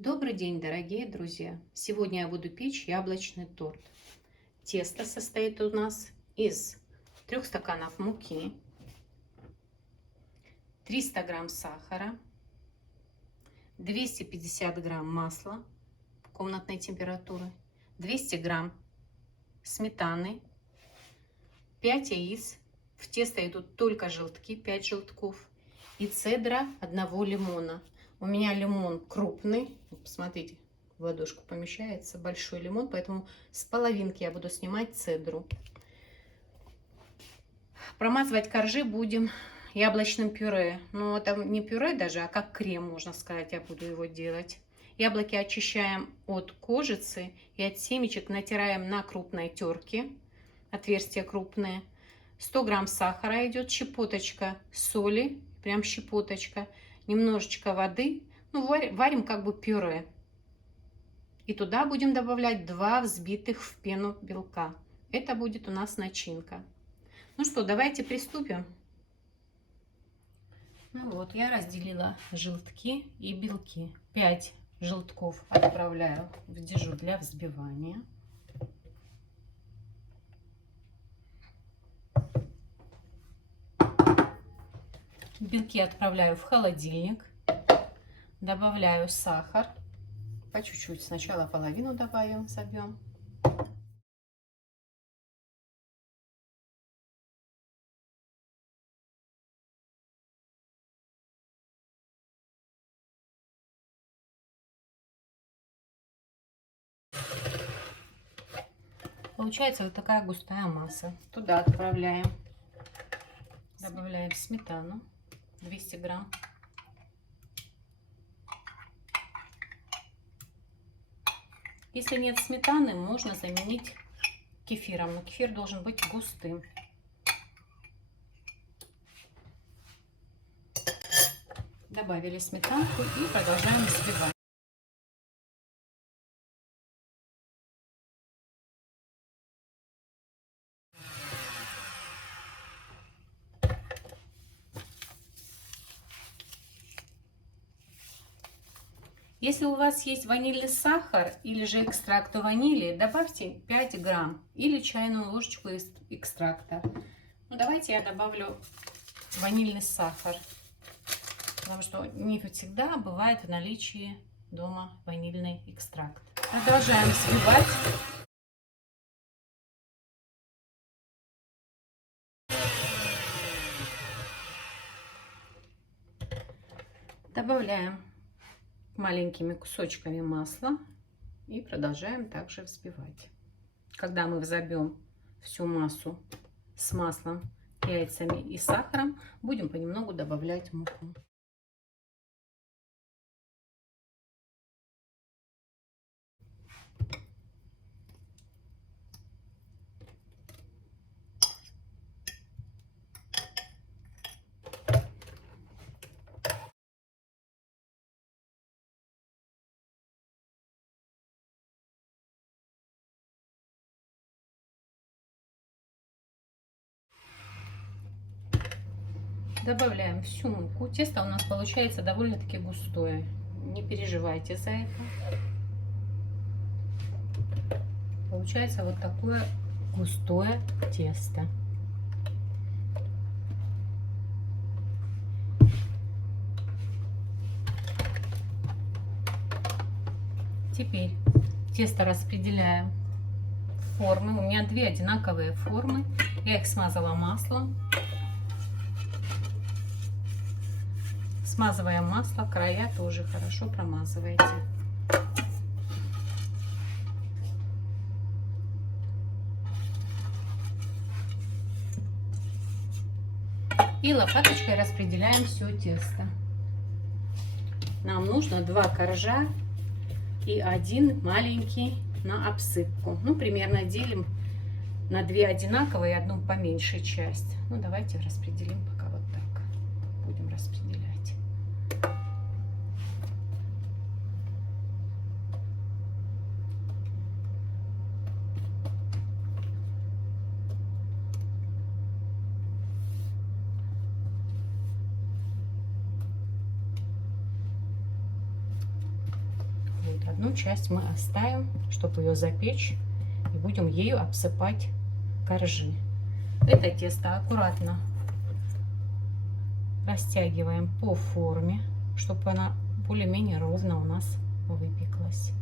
Добрый день, дорогие друзья! Сегодня я буду печь яблочный торт. Тесто состоит у нас из 3 стаканов муки, 300 грамм сахара, 250 грамм масла комнатной температуры, 200 грамм сметаны, 5 яиц. В тесто идут только желтки, 5 желтков, и цедра 1 лимона. У меня лимон крупный, посмотрите, в ладошку помещается большой лимон, поэтому с половинки я буду снимать цедру. Промазывать коржи будем яблочным пюре. Но это не пюре даже, а как крем, можно сказать, я буду его делать. Яблоки очищаем от кожицы и от семечек, натираем на крупной терке, отверстия крупные. 100 грамм сахара идет, щепоточка соли, прям щепоточка, немножечко воды. Ну, варим как бы пюре. И туда будем добавлять 2 взбитых в пену белка. Это будет у нас начинка. Ну что, давайте приступим. Ну вот, я разделила желтки и белки. 5 желтков отправляю в дежу для взбивания. Белки отправляю в холодильник. Добавляю сахар. По чуть-чуть. Сначала половину добавим, собьем. Получается вот такая густая масса. Туда отправляем. Добавляем сметану. 200 грамм. Если нет сметаны, можно заменить кефиром, но кефир должен быть густым. Добавили сметанку и продолжаем взбивать. Если у вас есть ванильный сахар или же экстракт ванили, добавьте 5 грамм или чайную ложечку экстракта. Ну, давайте я добавлю ванильный сахар, потому что не всегда бывает в наличии дома ванильный экстракт. Продолжаем взбивать. Добавляем маленькими кусочками масла и продолжаем также взбивать. Когда мы взобьем всю массу с маслом, яйцами и сахаром, будем понемногу добавлять муку. Добавляем всю муку. Тесто у нас получается довольно-таки густое. Не переживайте за это. Получается вот такое густое тесто. Теперь тесто распределяем в формы. У меня 2 одинаковые формы. Я их смазала маслом. Смазываем масло, края тоже хорошо промазывайте. И лопаточкой распределяем все тесто. Нам нужно 2 коржа и 1 маленький на обсыпку. Ну, примерно делим на 2 одинаковые и 1 поменьше часть. Ну, давайте распределим пока вот так. Будем распределять. одну часть мы оставим, чтобы ее запечь. И будем ею обсыпать коржи. Это тесто аккуратно растягиваем по форме, чтобы она более-менее ровно у нас выпеклась.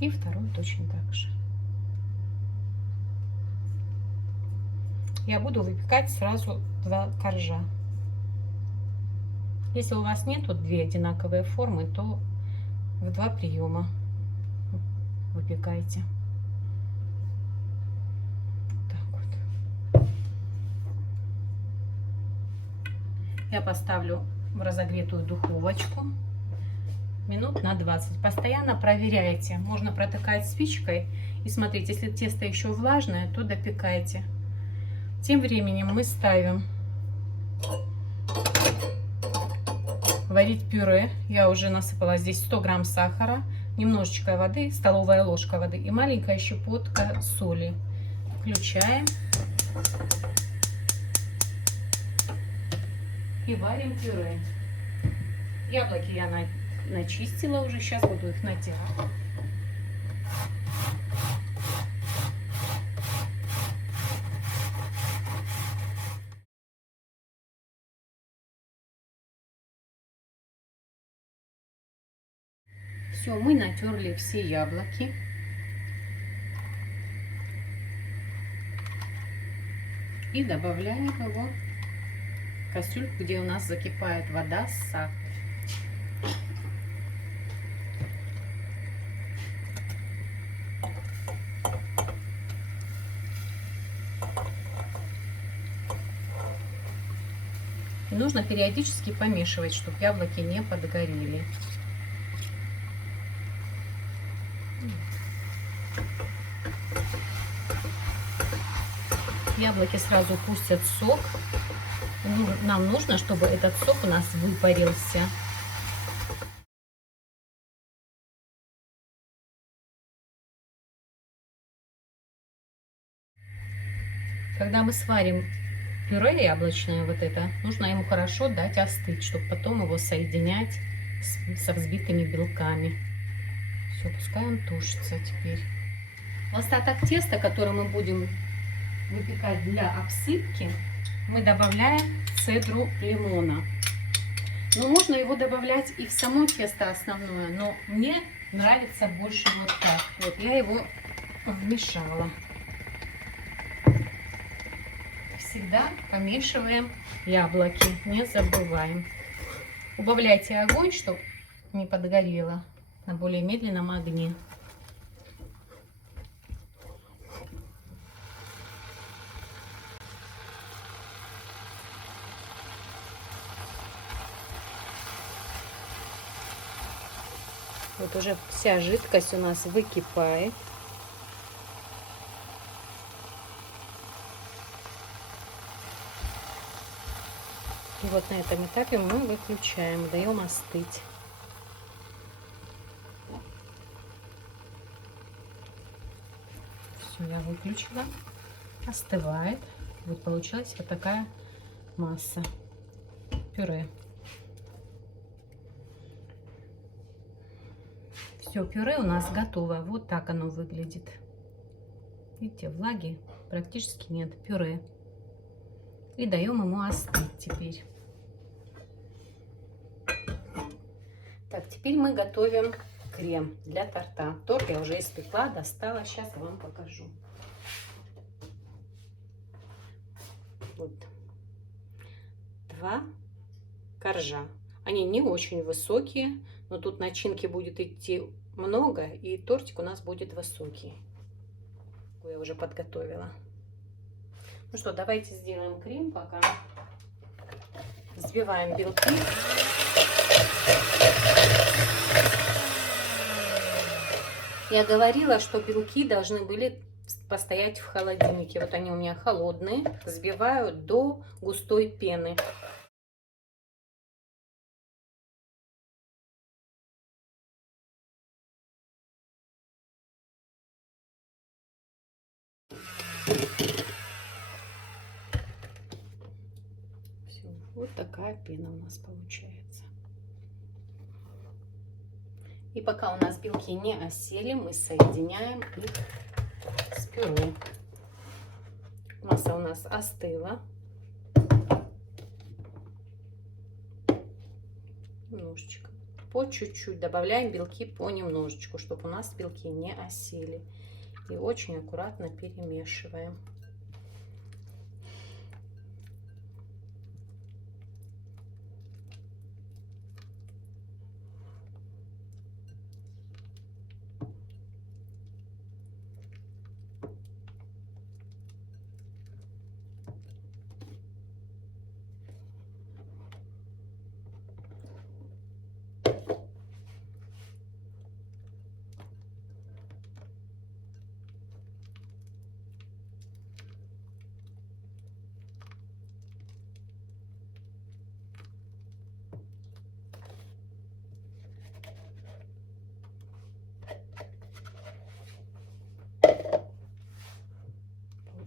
И вторую точно так же. Я буду выпекать сразу 2 коржа. Если у вас нету 2 одинаковые формы, то в 2 приема выпекайте. Так вот. Я поставлю в разогретую духовочку минут на 20. Постоянно проверяйте. Можно протыкать спичкой. И смотрите, если тесто еще влажное, то допекайте. Тем временем мы ставим варить пюре. Я уже насыпала здесь 100 грамм сахара, немножечко воды, столовая ложка воды и маленькая щепотка соли. Включаем и варим пюре. Яблоки я начистила уже, сейчас буду их натирать. Все, мы натерли все яблоки. И добавляем его в кастрюльку, где у нас закипает вода с сахаром. И нужно периодически помешивать, чтобы яблоки не подгорели. Яблоки сразу пустят сок. Нам нужно, чтобы этот сок у нас выпарился. Когда мы сварим пюре яблочное, вот это, нужно ему хорошо дать остыть, чтобы потом его соединять со взбитыми белками. Все, пускай он тушится теперь. В остаток теста, который мы будем выпекать для обсыпки, мы добавляем цедру лимона. Но можно его добавлять и в само тесто основное, но мне нравится больше вот так. Вот я его вмешала. Всегда помешиваем яблоки, не забываем. Убавляйте огонь, чтобы не подгорело, на более медленном огне. Вот уже вся жидкость у нас выкипает. И вот на этом этапе мы выключаем, даем остыть. Все, я выключила. Остывает. Вот получилась вот такая масса пюре. Все, пюре у нас готово. Вот так оно выглядит. Видите, влаги практически нет. Пюре. И даем ему остыть теперь. Так, теперь мы готовим крем для торта. Торт я уже испекла, достала. Сейчас я вам покажу. Вот. 2 коржа. Они не очень высокие, но тут начинки будет идти много, и тортик у нас будет высокий. Я уже подготовила. Ну что, давайте сделаем крем пока. Взбиваем белки. Я говорила, что белки должны были постоять в холодильнике. Вот они у меня холодные. Взбиваю до густой пены. Все, вот такая пена у нас получается. И пока у нас белки не осели, мы соединяем их с пюре. Масса у нас остыла. Немножечко. По чуть-чуть добавляем белки понемножечку, чтобы у нас белки не осели. И очень аккуратно перемешиваем.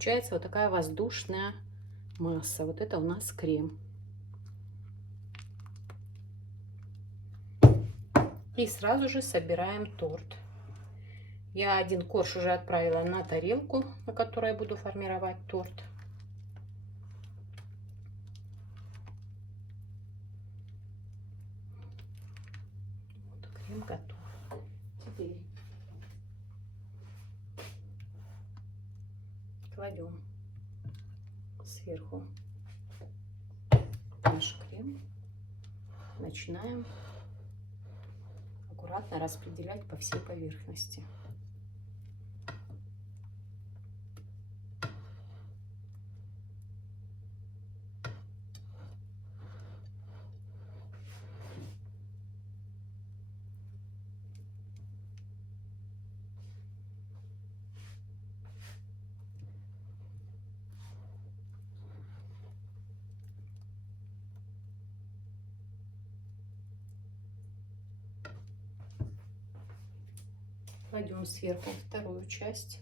Получается вот такая воздушная масса. Вот это у нас крем. И сразу же собираем торт. Я один корж уже отправила на тарелку, на которой я буду формировать торт. Вот, крем готов. Теперь кладем сверху наш крем. Начинаем аккуратно распределять по всей поверхности. Кладем сверху вторую часть.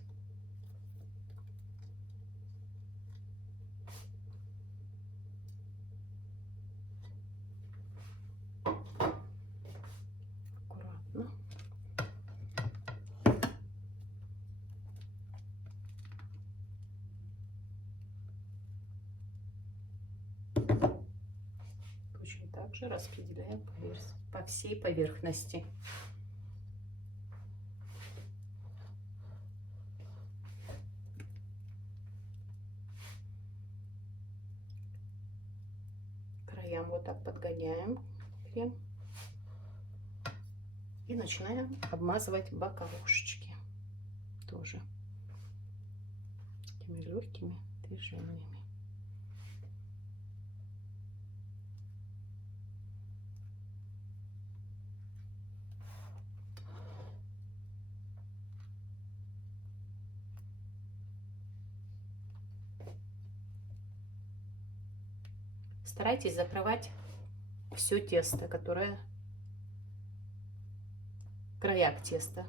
Аккуратно. Точно так же распределяем по всей поверхности. Краям вот так подгоняем крем и начинаем обмазывать боковушечки тоже такими легкими движениями. Старайтесь закрывать все тесто, которое края теста.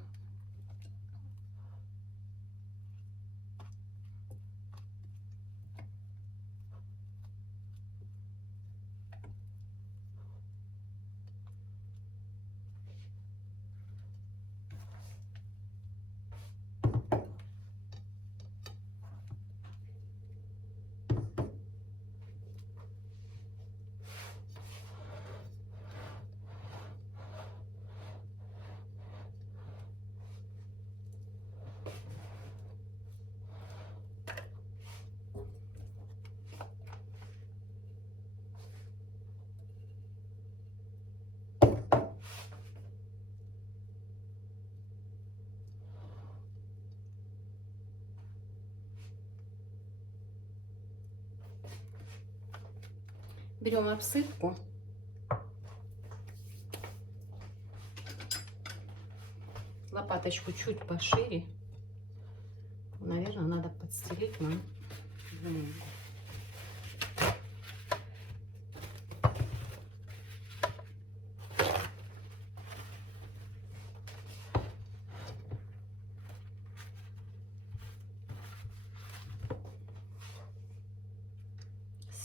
Берем обсыпку. Лопаточку чуть пошире. Наверное, надо подстелить нам бумагу.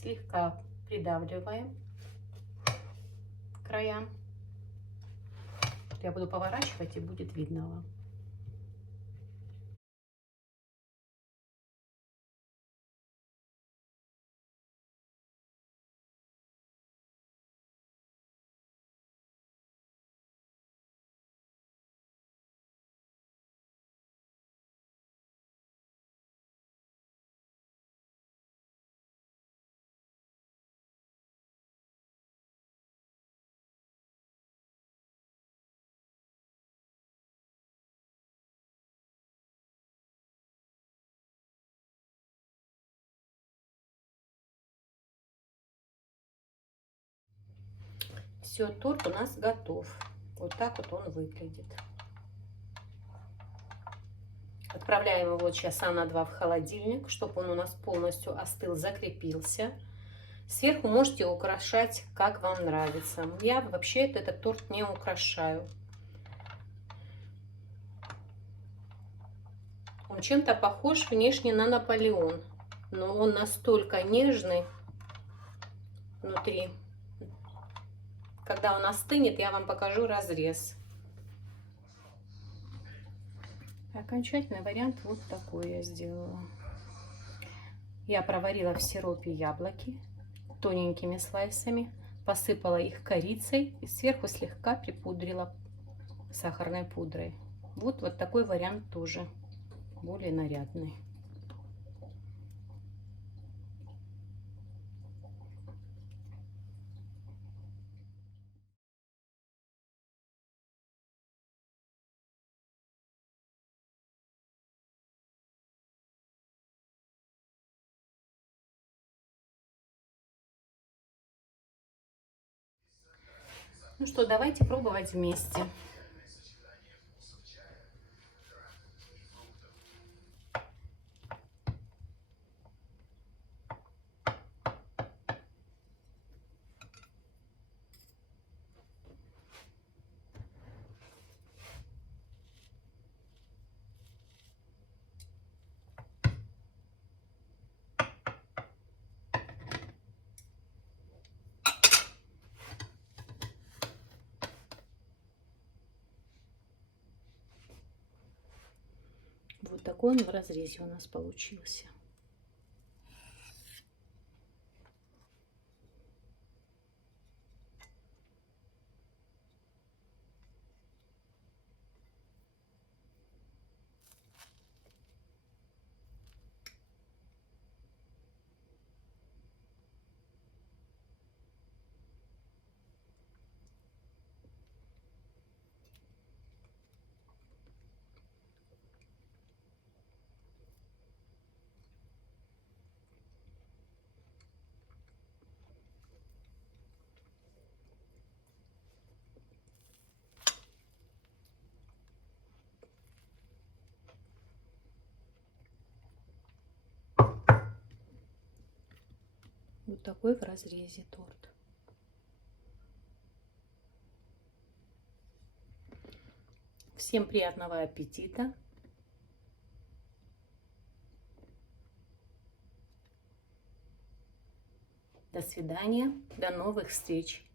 слегка придавливаем к краям. Я буду поворачивать, и будет видно вам. Все, торт у нас готов. Вот так вот он выглядит. Отправляем его часа на 2 в холодильник, чтобы он у нас полностью остыл, закрепился. Сверху можете украшать, как вам нравится. Я вообще этот торт не украшаю. Он чем-то похож внешне на Наполеон, но он настолько нежный внутри. Когда он остынет, я вам покажу разрез. Окончательный вариант вот такой я сделала. Я проварила в сиропе яблоки тоненькими слайсами, посыпала их корицей и сверху слегка припудрила сахарной пудрой. Вот такой вариант тоже более нарядный. Ну что, давайте пробовать вместе. Вот такой он в разрезе у нас получился. Вот такой в разрезе торт. Всем приятного аппетита! До свидания, до новых встреч!